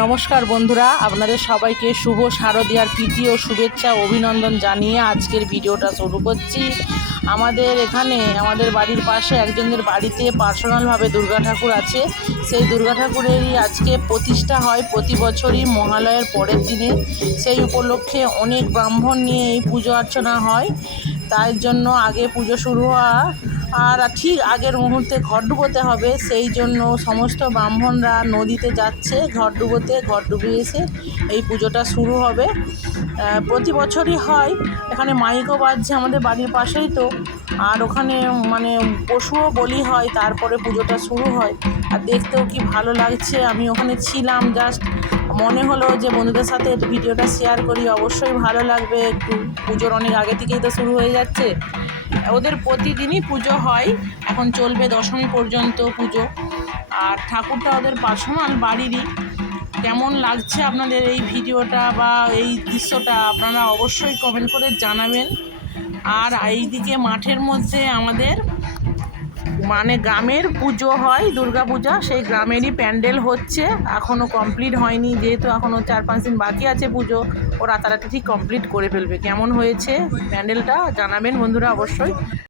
নমস্কার বন্ধুরা, আপনাদের সবাইকে শুভ শারদীয়ার প্রীতি ও শুভেচ্ছা অভিনন্দন জানিয়ে আজকের ভিডিওটা শুরু করছি। আমাদের এখানে আমাদের বাড়ির পাশে একজনের বাড়িতে পার্সোনালভাবে দুর্গা ঠাকুর আছে। সেই দুর্গা ঠাকুরেরই আজকে প্রতিষ্ঠা হয় প্রতি বছরই মহালয়ের পরের দিনে। সেই উপলক্ষে অনেক ব্রাহ্মণ নিয়ে এই পুজো অর্চনা হয়। তাই জন্য আগে পুজো শুরু হওয়া আর ঠিক আগের মুহূর্তে ঘট ডুবোতে হবে, সেই জন্য সমস্ত ব্রাহ্মণরা নদীতে যাচ্ছে ঘট ডুবোতে। ঘট ডুবিয়ে এসে এই পুজোটা শুরু হবে। প্রতি বছরই হয়। এখানে মাইকও বাজছে, আমাদের বাড়ির পাশেই তো। আর ওখানে মানে পশুও বলি হয়, তারপরে পুজোটা শুরু হয়। আর দেখতেও কি ভালো লাগছে। আমি ওখানে ছিলাম, জাস্ট মনে হলো যে বন্ধুদের সাথে একটু ভিডিওটা শেয়ার করি। অবশ্যই ভালো লাগবে। একটু পুজোর অনেক আগে থেকেই তো শুরু হয়ে যাচ্ছে। ওদের প্রতিদিনই পুজো হয়, এখন চলবে দশমী পর্যন্ত পুজো। আর ঠাকুরটা ওদের পার্সোনাল বাড়িরই। কেমন লাগছে আপনাদের এই ভিডিওটা বা এই দৃশ্যটা, আপনারা অবশ্যই কমেন্ট করে জানাবেন। আর এইদিকে মাঠের মধ্যে আমাদের মানে গ্রামের পুজো হয়, দুর্গা পূজা। সেই গ্রামেরই প্যান্ডেল হচ্ছে, এখনও কমপ্লিট হয়নি, যেহেতু এখনও 4-5 দিন বাকি আছে পুজো। ও রাতারাতি ঠিক কমপ্লিট করে ফেলবে। কেমন হয়েছে প্যান্ডেলটা জানাবেন বন্ধুরা অবশ্যই।